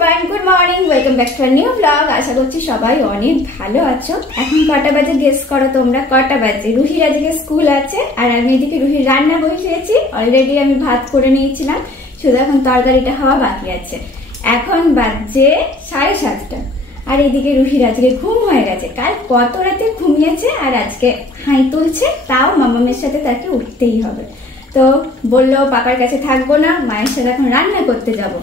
Everyone, good morning, welcome back to a new blog. আশা করছি সবাই অনেক ভালো আছো। এখন কটা বাজে গেস করো তোমরা? কটা বাজে? রুহির আজকে স্কুল আছে আর আমি এদিকে রুহির রান্না বসিয়েছি। অলরেডি আমি ভাত করে নিয়েছিলাম, শুধু এখন তরকারিটা হওয়া বাকি আছে। এখন বাজে 7:30 আর এদিকে রুহির আজকে ঘুম হয়ে গেছে। কাল কত রাতে ঘুমিয়েছে আর আজকে হাই তুলছে, তাও মামামের সাথে তাকে উঠতেই হবে। তো বললো পাপার কাছে থাকবো না, মায়ের সাথে এখন রান্না করতে যাব।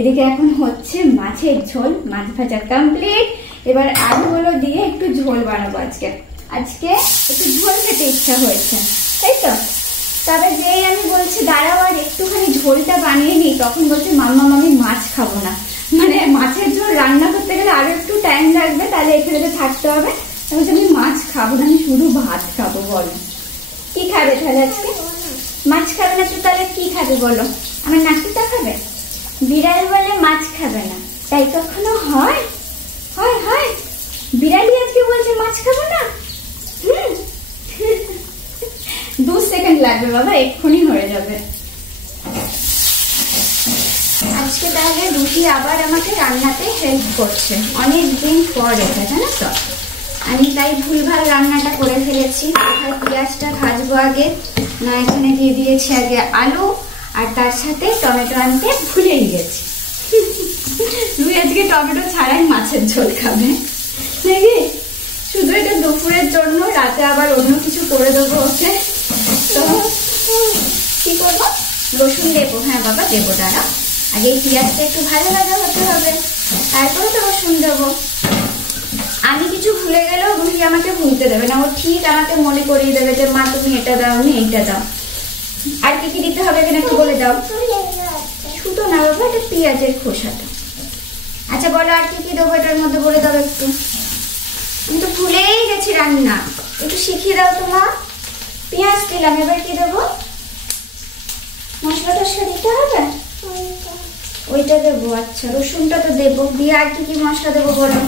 এদিকে এখন হচ্ছে মাছের ঝোল, মাছ ভাজা কমপ্লিট। এবার আলুগুলো দিয়ে একটু ঝোল বানাবো আজকে। আজকে একটু ঝোল খেতে ইচ্ছা হয়েছে, তাই তো? তবে যেই আমি বলছি দাঁড়াও আর একটুখানি ঝোলটা বানিয়ে নিই, তখন বলছে মাম্মা আমি মাছ খাবো না। মানে মাছের ঝোল রান্না করতে গেলে আরো একটু টাইম লাগবে, তাহলে এখানে থাকতে হবে। আমি মাছ খাবো না, আমি শুধু ভাত খাবো। বলো কি খাবে তাহলে আজকে? মাছ খাবে না তো তাহলে কি খাবে বলো? আমার নাতিটা খাবে? বিড়াল বলে মাছ খাবে না, তাই কখনো হয়? হয় হয়, বিড়ালি আজকে বলছে মাছ খাবো না। 2 সেকেন্ড লাগবে বাবা, এক্ষুনি হয়ে যাবে। আজকে তাহলে রুহি আবার আমাকে রান্নাতে হেল্প করছে, অনেকদিন পর এটা, জানো তো? আমি তাই ভুলভাল রান্নাটা করে ফেলেছি। কোথায় পেঁয়াজটা ভাজবো আগে, না এখানে দিয়ে দিয়েছি আগে আলু, আর তার সাথে টমেটো আনতে ভুলেই গেছি। রুই আজকে টমেটো ছাড়াই মাছের ঝোল খাবে নাকি? শুধু এটা দুপুরের জন্য, রাতে আবার অন্য কিছু করে দেবো ওকে। তো কি করবো? রসুন দেবো। হ্যাঁ বাবা দেবো, দাঁড়া। আগে এই পেঁয়াজটা একটু ভাজা ভাজা হতে হবে, তারপরে তো রসুন দেবো। আমি কিছু ভুলে গেলেও রুহি আমাকে ভুলতে দেবে না, ও ঠিক আমাকে মনে করিয়ে দেবে যে মা তুমি এটা দাও, নি এইটা দাও। আর কি কি দিতে হবে এখানে একটু বলে দাও। শুধু না বাবা, এটা পেঁয়াজের খোসাটা। আচ্ছা বলো আর কি কি দেবো এটার মধ্যে, বলে দাও একটু। আমি তো ভুলেই গেছি রান্না, একটু শিখিয়ে দাও তো মা। পেঁয়াজ দিলাম, এবার কি দেবো? মশলা টসলা দিতে হবে, ওইটা দেবো। আচ্ছা রসুনটা তো দেবো, দিয়ে আর কি কি মশলা দেবো বলো?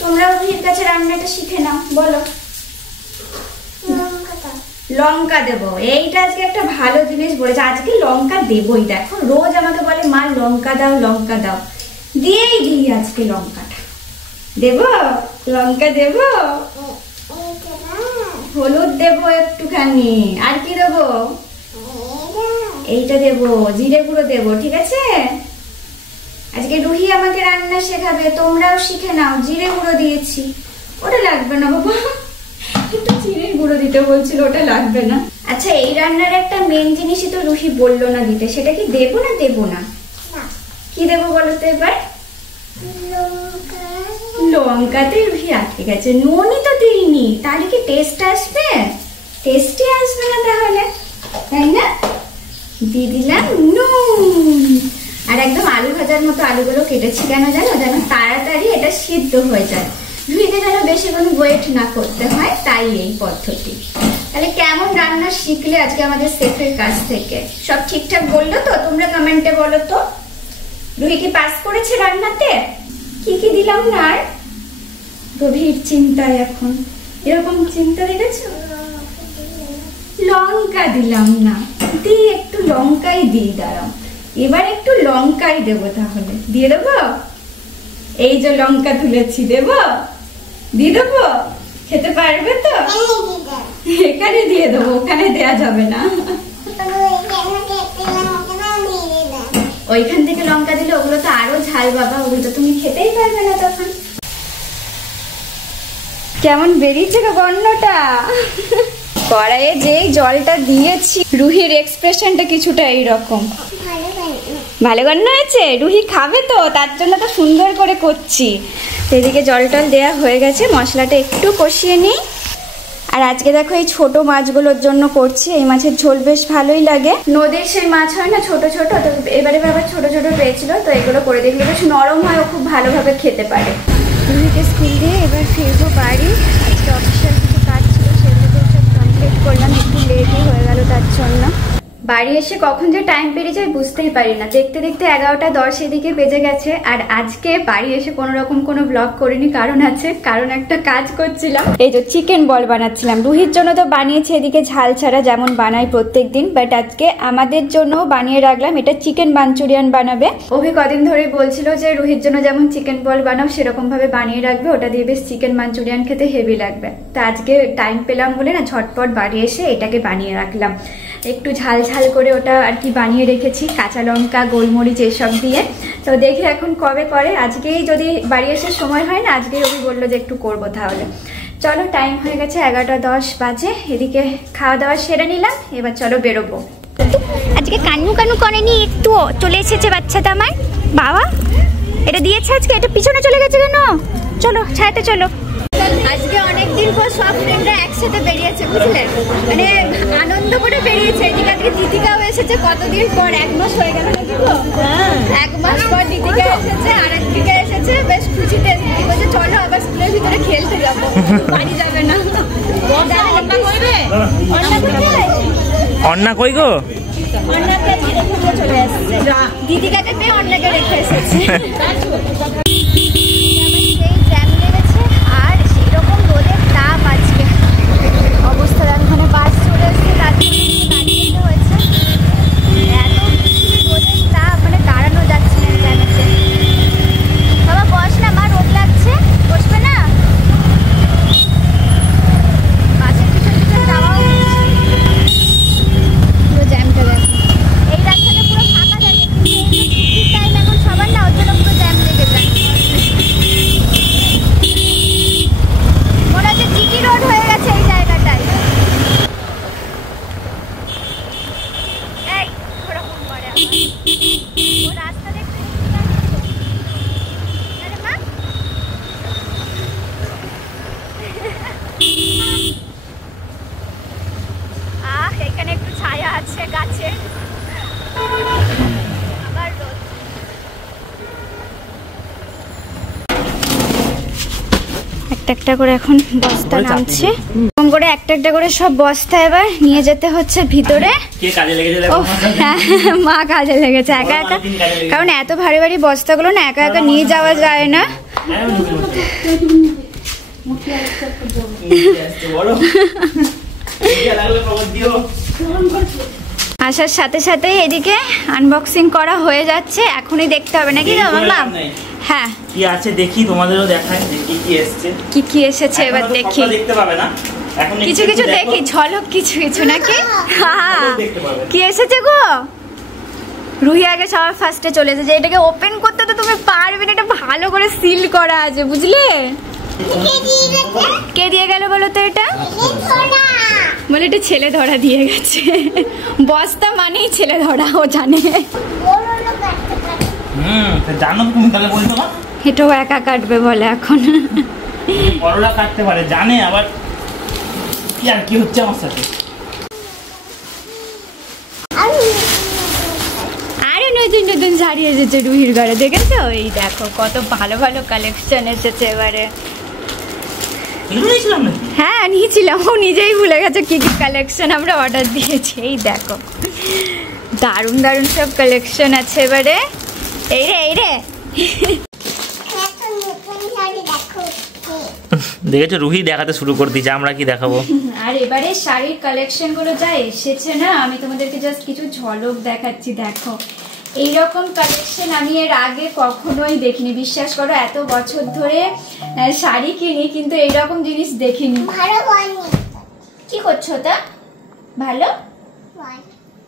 তোমরাও রুহির কাছে রান্নাটা শিখে নাও, বলো। লঙ্কা দেবো, এইটা আজকে একটা ভালো জিনিস বলেছে, আজকে লঙ্কা দেবোই। দেখো রোজ আমাকে বলে মা লঙ্কা দাও লঙ্কা দাও, দিয়েই দিই আজকে লঙ্কাটা দেবো। লঙ্কা দেবো, হলুদ দেবো একটুখানি, আর কি দেবো? এইটা দেবো, জিরে গুঁড়ো দেবো, ঠিক আছে? আজকে রুহি আমাকে রান্না শেখাবে, তোমরাও শিখে নাও। জিরে গুঁড়ো দিয়েছি, ওটা লাগবে না বাবা, একটু জিরে গুঁড়ো দিতে বলছিল, ওটা লাগবে না। আচ্ছা এই রান্নার একটা মেন জিনিসই তো রুহি বললো না দিতে, সেটা কি দেবো না দেবো না? কি দেবো বলো তো এবার? লঙ্কাতে রুহি আটকে গেছে, নুনই তো দিইনি, তাহলে কি টেস্ট আসবে? টেস্টই আসবে না তাহলে, তাই না? দিয়ে দিলাম নুন। আর একদম আলু ভাজার মতো আলুগুলো কেটেছি, কেন জানো? যেন তাড়াতাড়ি এটা সিদ্ধ হয়ে যায়, রুহিকে যেন বেশি কোনো ওয়েট না করতে হয়, তাই এই পদ্ধতি। তাহলে কেমন রান্না শিখলে আজকে আমাদের শেফের কাছ থেকে? সব ঠিকঠাক বললো তো? তোমরা কমেন্টে বলো তো। রুহি কি পাস করেছে রান্নাতে? কি কি দিলাম না? আর গভীর চিন্তায় এখন, এরকম চিন্তা দেখেছো? লঙ্কা দিলাম না, দিই একটু লঙ্কাই দিই, দাঁড়াও এবার একটু লঙ্কাই দেবো। তাহলে দিয়ে দেবো, এই যে লঙ্কা তুলেছি, দেবো, দিয়ে দেবো। খেতে পারবে তো? এখানে দিয়ে দেবো, ওখানে দেয়া যাবে না। ওইখান থেকে লঙ্কা দিলে ওগুলো তো আরো ঝাল বাবা, ওগুলো তো তুমি খেতেই পারবে না তখন। কেমন বেরিয়েছে গো গন্ধটা? কড়াইয়ে যেই জলটা দিয়েছি, রুহির এক্সপ্রেশনটা কিছুটা এইরকম। ভালো গন্ধ হয়েছে? রুহি খাবে তো, তার জন্য তো সুন্দর করে করছি। এদিকে জল টল দেওয়া হয়ে গেছে, মশলাটা একটু কষিয়ে নিই। আর আজকে দেখো এই ছোট মাছগুলোর জন্য করছি, এই মাছের ঝোল বেশ ভালোই লাগে। নদীর সেই মাছ হয় না ছোট ছোট, তো এবারে আবার ছোট ছোট পেয়েছিল, তো এগুলো করে দেখলে বেশ নরম হয়, ও খুব ভালোভাবে খেতে পারে। রুহিকে স্কুল দিয়ে এবার ফিরবো বাড়ি। আজকে অফিসিয়াল কিছু কাজ ছিল, সেগুলো সব কমপ্লিট করলাম, একটু লেটই হয়ে গেল তার জন্য। বাড়ি এসে কখন যে টাইম পেরিয়ে যায় বুঝতেই পারি না। দেখতে দেখতে 11টা 10 এদিকে বেজে গেছে। আর আজকে বাড়ি এসে কোনো রকম কোনো ব্লগ করিনি, কারণ আছে, কারণ একটা কাজ করছিলাম। এই যে চিকেন বল বানাচ্ছিলাম। রুহির জন্য তো বানিয়েছে এদিকে ঝাল ছাড়া, যেমন বানাই প্রত্যেকদিন, বাট আজকে আমাদের জন্য বানিয়ে রাখলাম। এটা চিকেন মাঞ্চুরিয়ান বানাবে। অভি কদিন ধরে বলছিল যে রুহির জন্য যেমন চিকেন বল বানাও সেরকম ভাবে বানিয়ে রাখবে, ওটা দিয়ে বেশ চিকেন মাঞ্চুরিয়ান খেতে হেভি লাগবে। তা আজকে টাইম পেলাম বলে না ঝটপট বাড়ি এসে এটাকে বানিয়ে রাখলাম। একটু ঝাল ঝাল করে ওটা আর কি বানিয়ে রেখেছি, কাঁচা লঙ্কা গোলমরিচ এসব দিয়ে। তো দেখি এখন কবে করে, আজকেই যদি বাড়ি এসে সময় হয় না, আজকেই ওই বললো যে একটু করবো তাহলে। চলো টাইম হয়ে গেছে 11টা 10 বাজে। এদিকে খাওয়া দাওয়া সেরে নিলাম, এবার চলো বেরোবো। আজকে কান্নু কান্নু করেনি, একটু চলে এসেছে বাচ্চাটা আমার। বাবা এটা দিয়েছে আজকে, এটা পিছনে চলে গেছে কেন? চলো ছায়াতে চলো। আজকে অনেকদিন পর সব ফ্রেন্ডরা একসাথে বেরিয়েছে, বুঝলে, মানে আনন্দ করে বেরিয়েছে। এদিকে আজকে দীপিকাও এসেছে, কতদিন পর, 1 মাস হয়ে গেল নাকি গো? 1 মাস পর দীপিকা এসেছে, আর একদিকে এসেছে, বেশ খুশিতে বলছে চলো আবার স্কুলের ভিতরে খেলতে যাবো। বাড়ি যাবে না। অন্না কই গো? অন্নাকে রেখে চলে এসেছে, দীপিকাকে পেয়ে অন্নাকে রেখে এসেছে। অবস্থা ওখানে বাস চলে এসেছে, তার জন্য গাড়ি যেতে হয়েছে। এত বেশি রোদের তাপ, মানে দাঁড়ানো যাচ্ছে না জ্যামেতে। বাবা বস না মা, রোদ লাগছে, বসবে না? বাসের পিছন পিছন যাওয়াও পুরো জ্যামটা দেখো। এই রাস্তাটা পুরো ফাঁকা থাকে, কিন্তু এই টাইম এখন সবার না, ওর জন্য পুরো জ্যাম লেগে যায়। মনে হচ্ছে জিটি রোড হয়ে গেছে এই জায়গাটায়। এখানে একটু ছায়া আছে গাছে, আবার রোদ। একটা একটা করে এখন বস্তা নামছে, এরকম করে একটা একটা করে সব বস্তা এবার নিয়ে যেতে হচ্ছে ভিতরে। মা কাজে লেগেছে একা একা, কারণ এত ভারী ভারী বস্তাগুলো না একা একা নিয়ে যাওয়া যায় না। আসার সাথে সাথে এদিকে আনবক্সিং করা হয়ে যাচ্ছে, এখনই দেখতে হবে নাকি গো মামা? হ্যাঁ কি আছে দেখি, তোমাদেরও দেখাই কি কি এসেছে। কি কি এসেছে এবার দেখি, দেখতে পাবে না এখন, কিছু কিছু দেখি ঝলক কিছু কিছু নাকি। কি এসেছে গো? রুহি আগে সবার ফার্স্টে চলে এসেছে। এটাকে ওপেন করতে তো তুমি পারবে না, এটা ভালো করে সিল করা আছে, বুঝলে? কে দিয়ে গেল বলো তো? এটা বলে এটা ছেলে ধরা দিয়ে গেছে। বস্তা মানেই ছেলে ধরা, ও জানে। জানো তুমি তাহলে বলছো না, এটাও একা কাটবে বলে এখন। বড়রা কাটতে পারে জানে, আবার কি আর কি হচ্ছে আমার সাথে। আরে নতুন নতুন শাড়ি এসেছে রুহির ঘরে, দেখেছো? এই দেখো কত ভালো ভালো কালেকশন এসেছে এবারে। হ্যাঁ নিয়েছিলাম, ও নিজেই ভুলে গেছে কি কি কালেকশন আমরা অর্ডার দিয়েছি। এই দেখো দারুণ দারুণ সব কালেকশন আছে এবারে। এই রে এই রে, দেখেছো রুহি দেখাতে শুরু করে দিয়েছে, আমরা কি দেখাবো। আর এবারে শাড়ির কালেকশন গুলো যা এসেছে না, আমি তোমাদেরকে জাস্ট কিছু ঝলক দেখাচ্ছি। দেখো এইরকম কালেকশন আমি এর আগে কখনোই দেখিনি, বিশ্বাস করো। এত বছর ধরে শাড়ি কিনি কিন্তু এইরকম জিনিস দেখিনি। কি করছো তা? ভালো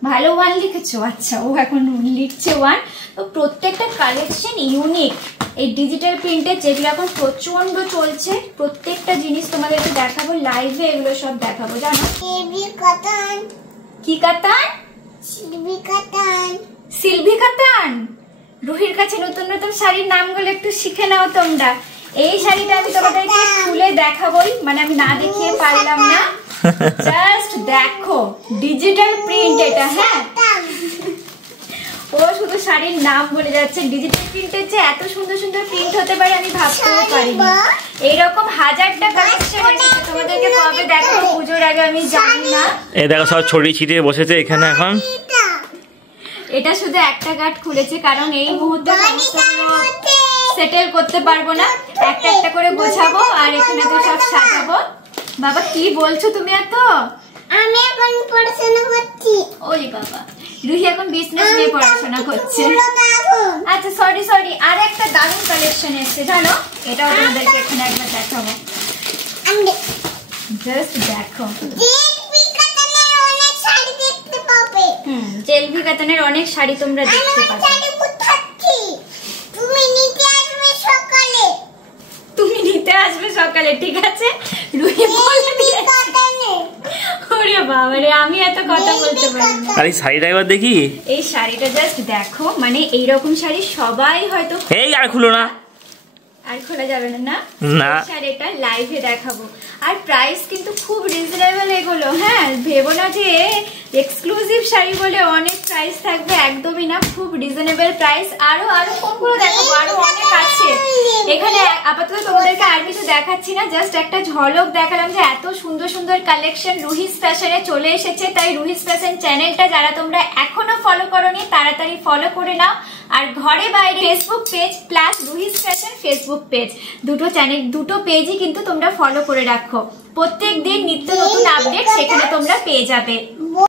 ভালো 1 লিখেছো? আচ্ছা, ও এখন লিখছে 1। তো প্রত্যেকটা কালেকশন ইউনিক। এই ডিজিটাল প্রিন্টের যেগুলো এখন প্রচন্ড চলছে, প্রত্যেকটা জিনিস তোমাদেরকে দেখাবো লাইভে, এগুলো সব দেখাবো। জানো কি কাতান? সিলভি কাতান। রুহির কাছে নতুন নতুন শাড়ির নামগুলো একটু শিখে নাও তোমরা। এই শাড়িটা আমি তোমাদেরকে খুলে দেখাবোই, মানে আমি না দেখিয়ে পারলাম না। জাস্ট দেখো ডিজিটাল প্রিন্ট এটা। হ্যাঁ ও শুধু শাড়ির নাম বলে যাচ্ছে। ডিজিটাল প্রিন্টের যে এত সুন্দর সুন্দর প্রিন্ট হতে পারে আমি ভাবতেও পারিনি। এইরকম হাজারটা কালেকশন এসেছে, তোমাদেরকে কবে দেখো পুজোর আগে আমি জানি না। এই দেখো সব ছড়িয়ে ছিটিয়ে বসেছে এখানে এখন। এটা শুধু একটা গাঁট খুলেছে কারণ এই মুহূর্তে সেটেল করতে পারবো না, একটা একটা করে গোছাবো আর এখানে তো সব সাজাবো। বাবা কি বলছো তুমি এত? আমি এখন পড়াশোনা করছি। ওই বাবা, রুহি এখন বিজনেস নিয়ে পড়াশোনা করছে। আচ্ছা সরি, আর একটা দারুণ কালেকশন এসেছে জানো, এটাও তোমাদেরকে এখানে একবার দেখাবো। জাস্ট দেখো, জেলভি কাতানের অনেক শাড়ি তোমরা দেখতে পাবে। তুমি নিতে আসবে সকালে, ঠিক আছে? রুহি বলে দিয়েছে। ওরে বাবা রে, আমি এত কথা বলতে পারি না। আরে শাড়িটা এবার দেখি। এই শাড়িটা জাস্ট দেখো, মানে এইরকম শাড়ি সবাই হয়তো। এই আর খুলো না, আর খোলা যাবে না না। শাড়িটা লাইভে দেখাবো। আর প্রাইস কিন্তু খুব রিজনেবল এগুলো, হ্যাঁ ভেবো না যে এক্সক্লুসিভ শাড়ি বলে অনেক প্রাইস থাকবে, একদমই না, খুব রিজনেবল প্রাইস। আরো কোনগুলো দেখাবো, আরো অনেক আছে এখানে। আপাতত তোমাদেরকে আর কিছু দেখাচ্ছি না, জাস্ট একটা ঝলক দেখালাম যে এত সুন্দর সুন্দর কালেকশন রুহিস ফ্যাশনে চলে এসেছে। তাই রুহিস ফ্যাশন চ্যানেলটা যারা তোমরা এখনো ফলো করোনি তাড়াতাড়ি ফলো করে নাও। আর ঘরে বাইরে Facebook page plus Ruhi's fashion Facebook page, দুটো চ্যানেল, দুটো পেজই কিন্তু তোমরা ফলো করে রাখো। প্রত্যেক দিন নিত্য নতুন আপডেট সেখানে তোমরা পেয়ে যাবে।